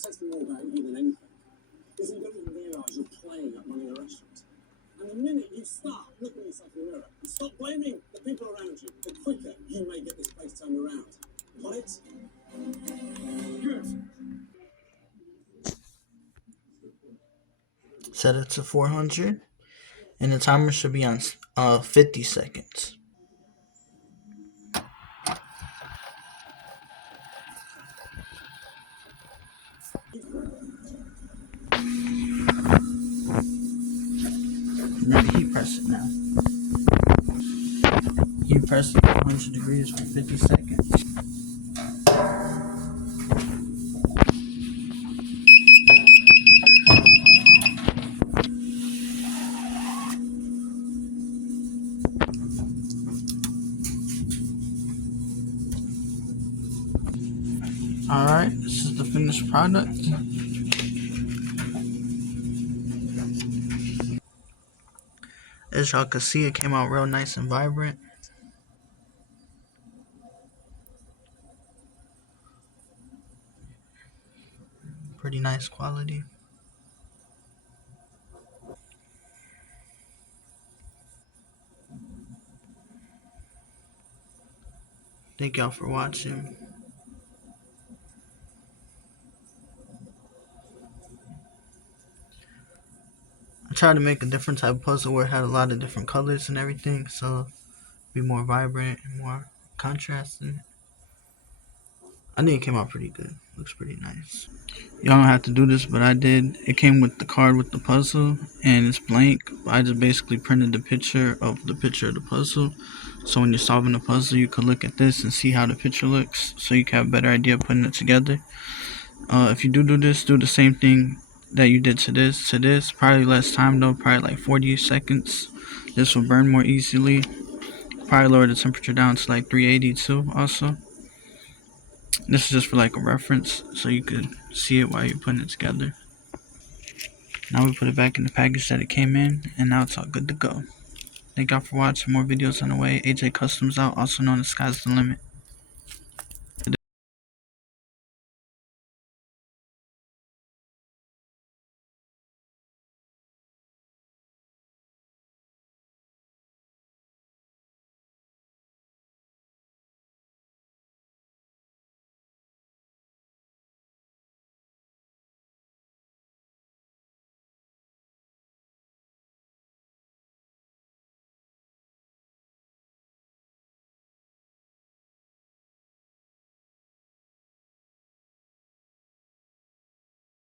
says more about you than anything is you don't even realise you're playing at running a restaurant. And the minute you start looking at yourself in the mirror and stop blaming the people around you, the quicker you may get this place turned around. Got it? Good. Set it to 400, and the timer should be on 50 seconds. Now heat press it now. Heat press it 100 degrees for 50 seconds. Alright, this is the finished product. As y'all can see, it came out real nice and vibrant. Pretty nice quality. Thank y'all for watching. I tried to make a different type of puzzle where it had a lot of different colors and everything, so be more vibrant and more contrasting. I think it came out pretty good. Looks pretty nice. Y'all don't have to do this, but I did. It came with the card with the puzzle, and it's blank. I just basically printed the picture of the puzzle. So when you're solving the puzzle, you could look at this and see how the picture looks, so you can have a better idea of putting it together. If you do this, do the same thing that you did to this. Probably less time though, probably like 40 seconds. This will burn more easily. Probably lower the temperature down to like 380 too also. This is just for like a reference, so you could see it while you're putting it together. Now we put it back in the package that it came in, and now it's all good to go. Thank y'all for watching. More videos on the way. AJ Customs out, also known as Sky's the Limit.